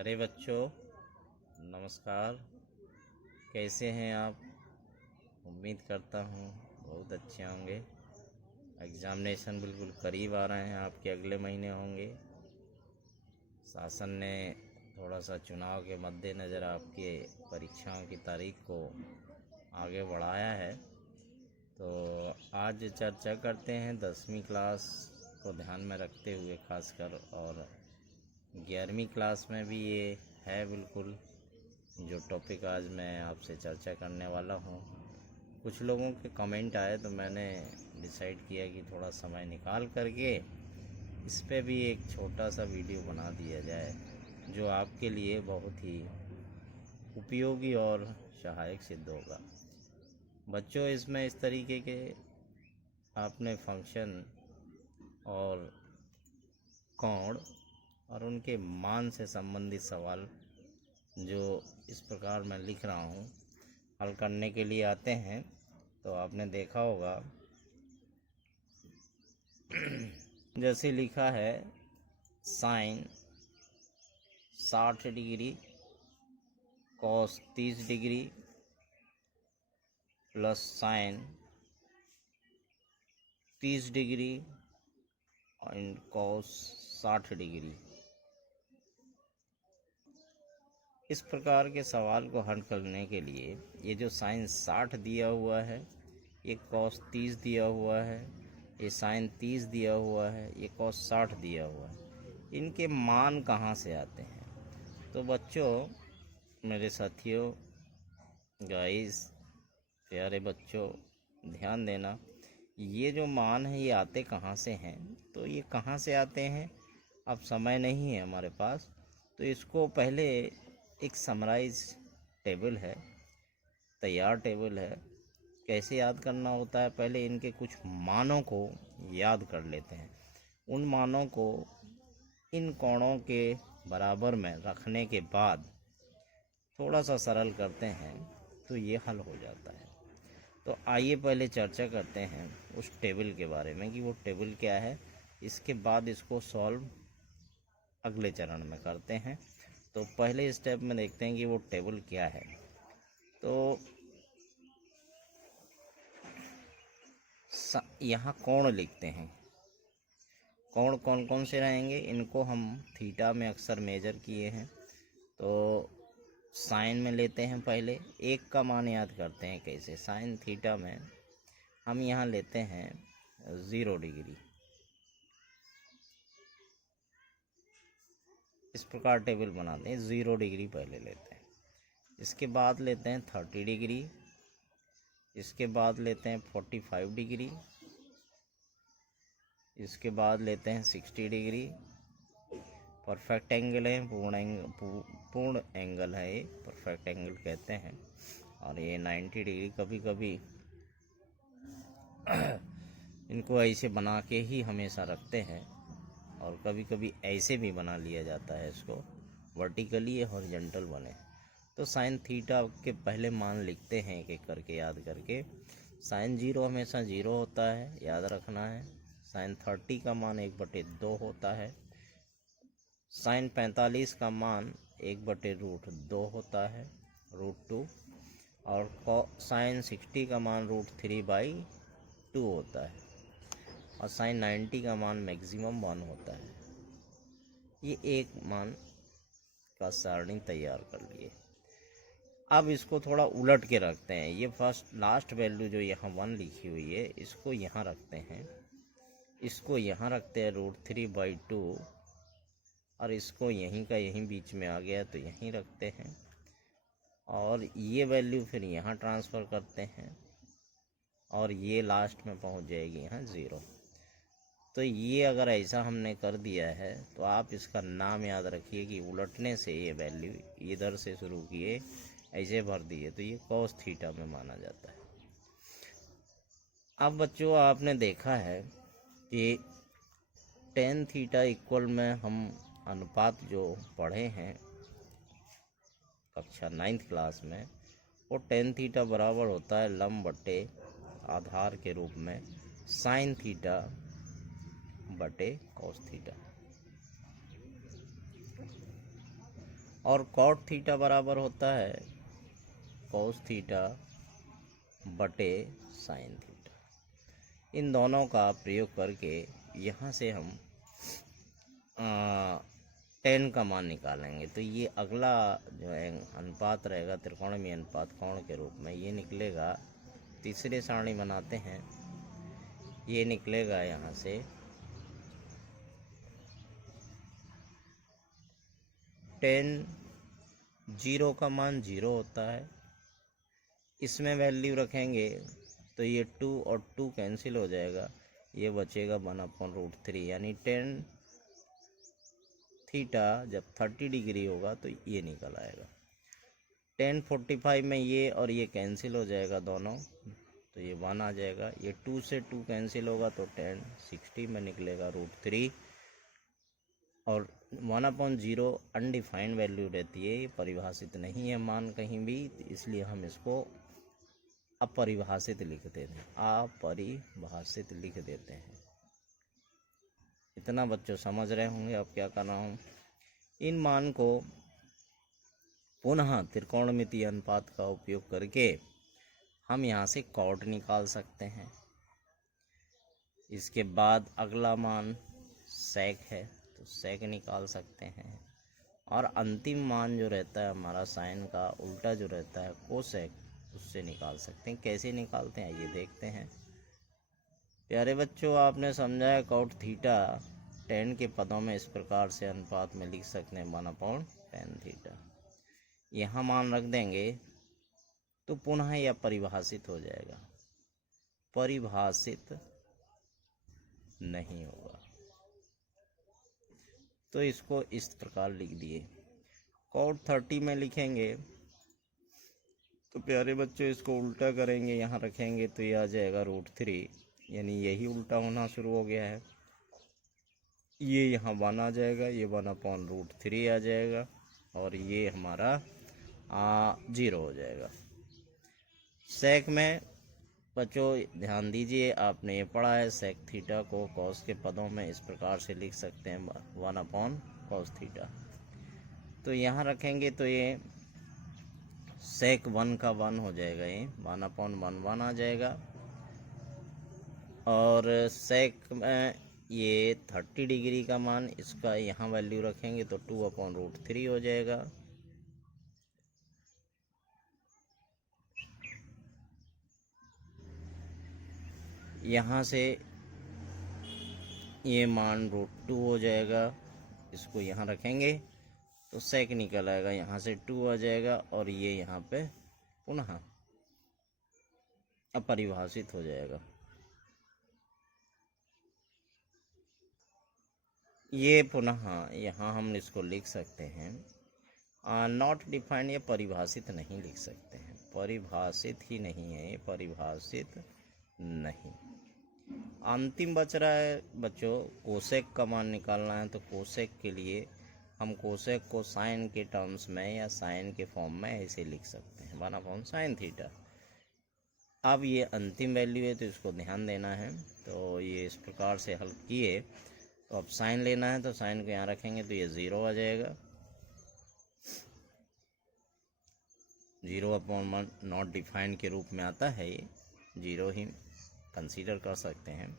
प्यारे बच्चों, नमस्कार। कैसे हैं आप? उम्मीद करता हूँ बहुत अच्छे होंगे। एग्ज़ामिनेशन बिल्कुल करीब आ रहे हैं, आपके अगले महीने होंगे। शासन ने थोड़ा सा चुनाव के मद्देनज़र आपके परीक्षाओं की तारीख को आगे बढ़ाया है। तो आज चर्चा करते हैं 10वीं क्लास को ध्यान में रखते हुए खासकर, और 11वीं क्लास में भी ये है बिल्कुल जो टॉपिक आज मैं आपसे चर्चा करने वाला हूँ। कुछ लोगों के कमेंट आए तो मैंने डिसाइड किया कि थोड़ा समय निकाल करके इस पे भी एक छोटा सा वीडियो बना दिया जाए जो आपके लिए बहुत ही उपयोगी और सहायक सिद्ध होगा। बच्चों, इसमें इस तरीके के आपने फंक्शन और कोण और उनके मान से संबंधित सवाल जो इस प्रकार मैं लिख रहा हूँ हल करने के लिए आते हैं। तो आपने देखा होगा जैसे लिखा है sine 60 degree cos 30 degree plus sine 30 degree and cos 60 degree. इस प्रकार के सवाल को हल करने के लिए ये जो साइन 60 दिया हुआ है, ये कॉस 30 दिया हुआ है, ये साइन 30 दिया हुआ है, ये कॉस 60 दिया हुआ है, इनके मान कहाँ से आते हैं? तो बच्चों, मेरे साथियों, गाइस, प्यारे बच्चों, ध्यान देना। ये जो मान है ये आते कहाँ से हैं? तो ये कहाँ से आते हैं, अब समय नहीं है हमारे पास, तो इसको पहले एक समराइज टेबल है, तैयार टेबल है। कैसे याद करना होता है? पहले इनके कुछ मानों को याद कर लेते हैं। उन मानों को इन कोणों के बराबर में रखने के बाद थोड़ा सा सरल करते हैं तो ये हल हो जाता है। तो आइए पहले चर्चा करते हैं उस टेबल के बारे में कि वो टेबल क्या है। इसके बाद इसको सॉल्व अगले चरण में करते हैं। तो पहले स्टेप में देखते हैं कि वो टेबल क्या है। तो यहाँ कोण लिखते हैं। कोण कौन कौन से रहेंगे, इनको हम थीटा में अक्सर मेजर किए हैं। तो साइन में लेते हैं, पहले एक का मान याद करते हैं कैसे। साइन थीटा में हम यहाँ लेते हैं 0 डिग्री। इस प्रकार टेबल बनाते हैं, 0 डिग्री पहले लेते हैं। इसके बाद लेते हैं 30 डिग्री। इसके बाद लेते हैं 45 डिग्री। इसके बाद लेते हैं 60 डिग्री। परफेक्ट एंगल है, पूर्ण एंगल है, ये परफेक्ट एंगल कहते हैं। और ये 90 डिग्री। कभी कभी इनको ऐसे बना के ही हमेशा रखते हैं और कभी कभी ऐसे भी बना लिया जाता है इसको, वर्टिकली या हॉरिजॉन्टल बने। तो साइन थीटा के पहले मान लिखते हैं एक एक करके याद करके। साइन 0 हमेशा 0 होता है, याद रखना है। साइन 30 का मान 1/2 होता है। साइन 45 का मान 1/√2 होता है, √2। और साइन 60 का मान √3/2 होता है। और साइन 90 का मान मैक्सिमम 1 होता है। ये एक मान का सारणी तैयार कर लिए। अब इसको थोड़ा उलट के रखते हैं। ये फर्स्ट लास्ट वैल्यू जो यहाँ 1 लिखी हुई है, इसको यहाँ रखते हैं, इसको यहाँ रखते हैं √3/2, और इसको यहीं का यहीं बीच में आ गया तो यहीं रखते हैं। और ये वैल्यू फिर यहाँ ट्रांसफ़र करते हैं और ये लास्ट में पहुँच जाएगी यहाँ 0। तो ये अगर ऐसा हमने कर दिया है तो आप इसका नाम याद रखिए कि उलटने से ये वैल्यू इधर से शुरू किए ऐसे भर दिए तो ये कॉस थीटा में माना जाता है। अब बच्चों, आपने देखा है कि टेन थीटा इक्वल में हम अनुपात जो पढ़े हैं कक्षा 9th क्लास में, वो टेन थीटा बराबर होता है लंब बटे आधार के रूप में साइन थीटा बटे कॉस थीटा। और कॉट थीटा बराबर होता है कॉस थीटा बटे साइन थीटा। इन दोनों का प्रयोग करके यहाँ से हम टेन का मान निकालेंगे। तो ये अगला जो है अनुपात रहेगा त्रिकोणमितीय अनुपात कोण के रूप में, ये निकलेगा, तीसरे सारणी बनाते हैं, ये निकलेगा यहाँ से टेन, जीरो का मान 0 होता है, इसमें वैल्यू रखेंगे तो ये 2 और 2 कैंसिल हो जाएगा, ये बचेगा 1/√3, यानी टेन थीटा जब 30 डिग्री होगा तो ये निकल आएगा। 10:45 में ये और ये कैंसिल हो जाएगा दोनों, तो ये 1 आ जाएगा, ये 2 से 2 कैंसिल होगा तो 10:60 में निकलेगा √3, और 1/0 अनडिफाइंड वैल्यू रहती है, ये परिभाषित नहीं है मान कहीं भी, इसलिए हम इसको अपरिभाषित लिख देते हैं, अपरिभाषित लिख देते हैं। इतना बच्चों समझ रहे होंगे अब क्या करना हूँ। इन मान को पुनः त्रिकोणमितीय अनुपात का उपयोग करके हम यहाँ से कॉट निकाल सकते हैं। इसके बाद अगला मान सेक है तो सेक निकाल सकते हैं, और अंतिम मान जो रहता है हमारा साइन का उल्टा जो रहता है कोसेक, उससे निकाल सकते हैं। कैसे निकालते हैं ये देखते हैं। प्यारे बच्चों, आपने समझा है कॉट थीटा 10 के पदों में इस प्रकार से अनुपात में लिख सकते हैं 1/tan थीटा। यहाँ मान रख देंगे तो पुनः यह परिभाषित हो जाएगा, परिभाषित नहीं होगा, तो इसको इस प्रकार लिख दिए। कॉट 30 में लिखेंगे तो प्यारे बच्चों इसको उल्टा करेंगे, यहाँ रखेंगे तो ये आ जाएगा √3, यानी यही उल्टा होना शुरू हो गया है। ये यहाँ 1 आ जाएगा, ये 1/√3 आ जाएगा, और ये हमारा 0 हो जाएगा। सेक में बच्चों ध्यान दीजिए, आपने ये पढ़ा है सेक थीटा को कॉस के पदों में इस प्रकार से लिख सकते हैं 1/cos थीटा। तो यहाँ रखेंगे तो ये सेक 1 का 1 हो जाएगा, ये 1/1 आ जाएगा, और सेक में ये 30 डिग्री का मान, इसका यहाँ वैल्यू रखेंगे तो 2/√3 हो जाएगा। यहाँ से ये मान √2 हो जाएगा, इसको यहाँ रखेंगे तो सेक निकल आएगा, यहाँ से 2 आ जाएगा, और ये यहाँ पे पुनः अपरिभाषित हो जाएगा। ये पुनः यहाँ हम इसको लिख सकते हैं नॉट डिफाइंड, ये परिभाषित नहीं लिख सकते हैं, परिभाषित ही नहीं है, ये परिभाषित नहीं। अंतिम बच रहा है बच्चों कोसेक का मान निकालना है, तो कोसेक के लिए हम कोसेक को साइन के टर्म्स में या साइन के फॉर्म में ऐसे लिख सकते हैं 1/sin थीटा। अब ये अंतिम वैल्यू है तो इसको ध्यान देना है, तो ये इस प्रकार से हल किए। तो अब साइन लेना है तो साइन को यहाँ रखेंगे तो ये 0 आ जाएगा, 0/1 नॉट डिफाइंड के रूप में आता है, ये 0 ही कंसीडर कर सकते हैं।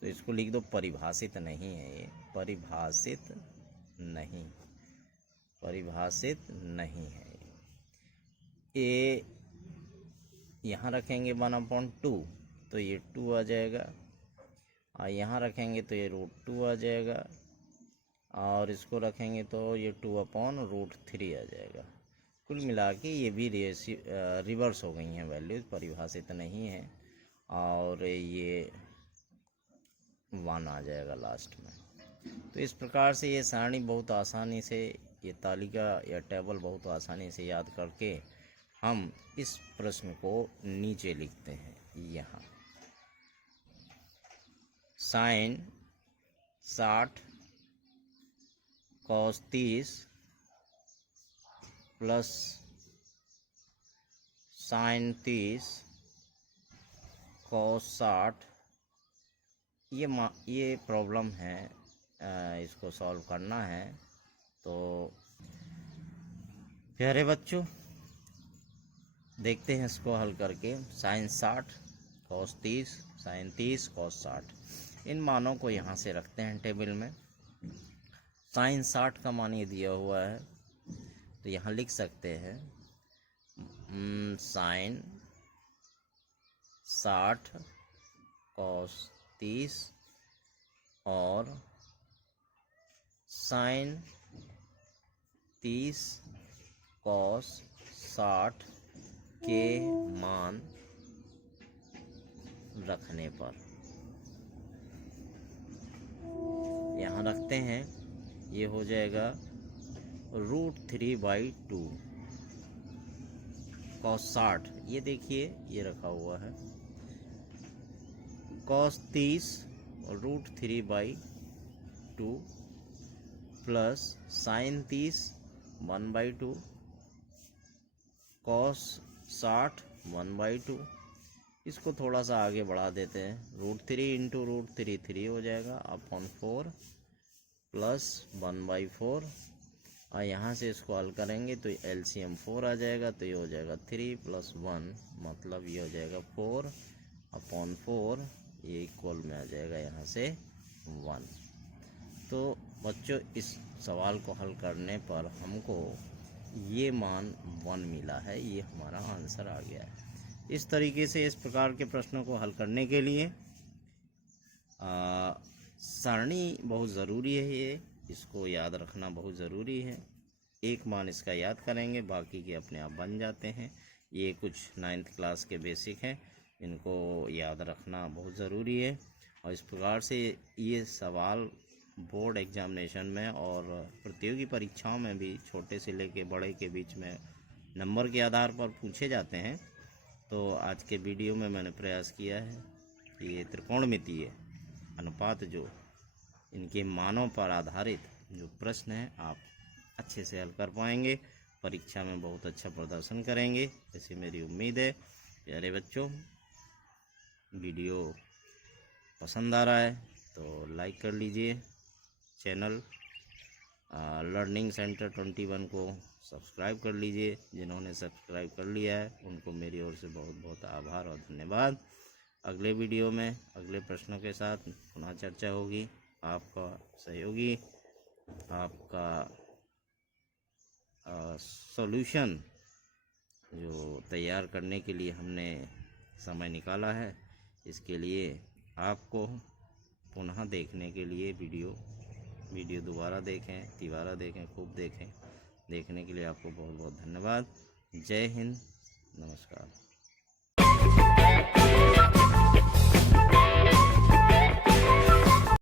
तो इसको लिख दो परिभाषित नहीं है, ये परिभाषित नहीं, परिभाषित नहीं है। ये यहाँ रखेंगे 1/2 तो ये 2 आ जाएगा, और यहाँ रखेंगे तो ये √2 आ जाएगा, और इसको रखेंगे तो ये 2/√3 आ जाएगा। कुल मिला के ये भी रिवर्स हो गई हैं वैल्यूज, परिभाषित नहीं है, और ये 1 आ जाएगा लास्ट में। तो इस प्रकार से ये सारणी बहुत आसानी से, ये तालिका या टेबल बहुत आसानी से याद करके हम इस प्रश्न को नीचे लिखते हैं। यहाँ sine 60 cos 30 plus sine 30 cos 60, ये प्रॉब्लम है, इसको सॉल्व करना है। तो प्यारे बच्चों, देखते हैं इसको हल करके। साइन 60 कॉस 30 साइन 30 कॉस 60, इन मानों को यहाँ से रखते हैं टेबल में। साइन 60 का मान ये दिया हुआ है, तो यहाँ लिख सकते हैं साइन 60 कॉस 30 और साइन 30 कॉस 60 के मान रखने पर यहाँ रखते हैं, ये हो जाएगा √3/2 कॉस 60। ये देखिए ये रखा हुआ है कॉस 30 √3/2 प्लस साइन 30 1/2 कॉस 60 1/2। इसको थोड़ा सा आगे बढ़ा देते हैं, √3 × √3 3 हो जाएगा अपॉन 4 प्लस 1/4। और यहाँ से इसको हल करेंगे तो LCM 4 आ जाएगा, तो ये हो जाएगा 3 + 1, मतलब ये हो जाएगा 4/4। ये इक्वल में आ जाएगा यहाँ से 1। तो बच्चों, इस सवाल को हल करने पर हमको ये मान 1 मिला है, ये हमारा आंसर आ गया है। इस तरीके से इस प्रकार के प्रश्नों को हल करने के लिए सारणी बहुत ज़रूरी है, ये इसको याद रखना बहुत ज़रूरी है। एक मान इसका याद करेंगे, बाकी के अपने आप बन जाते हैं। ये कुछ 9th क्लास के बेसिक हैं, इनको याद रखना बहुत ज़रूरी है। और इस प्रकार से ये सवाल बोर्ड एग्जामिनेशन में और प्रतियोगी परीक्षाओं में भी छोटे से लेके बड़े के बीच में नंबर के आधार पर पूछे जाते हैं। तो आज के वीडियो में मैंने प्रयास किया है कि ये त्रिकोणमितीय अनुपात जो इनके मानों पर आधारित जो प्रश्न हैं आप अच्छे से हल कर पाएंगे, परीक्षा में बहुत अच्छा प्रदर्शन करेंगे, ऐसी मेरी उम्मीद है। प्यारे बच्चों, वीडियो पसंद आ रहा है तो लाइक कर लीजिए, चैनल लर्निंग सेंटर 21 को सब्सक्राइब कर लीजिए। जिन्होंने सब्सक्राइब कर लिया है उनको मेरी ओर से बहुत बहुत आभार और धन्यवाद। अगले वीडियो में अगले प्रश्नों के साथ पुनः चर्चा होगी। आपका सहयोगी, आपका सॉल्यूशन जो तैयार करने के लिए हमने समय निकाला है, इसके लिए आपको पुनः देखने के लिए वीडियो दोबारा देखें, तिबारा देखें, खूब देखें। देखने के लिए आपको बहुत बहुत धन्यवाद। जय हिंद, नमस्कार।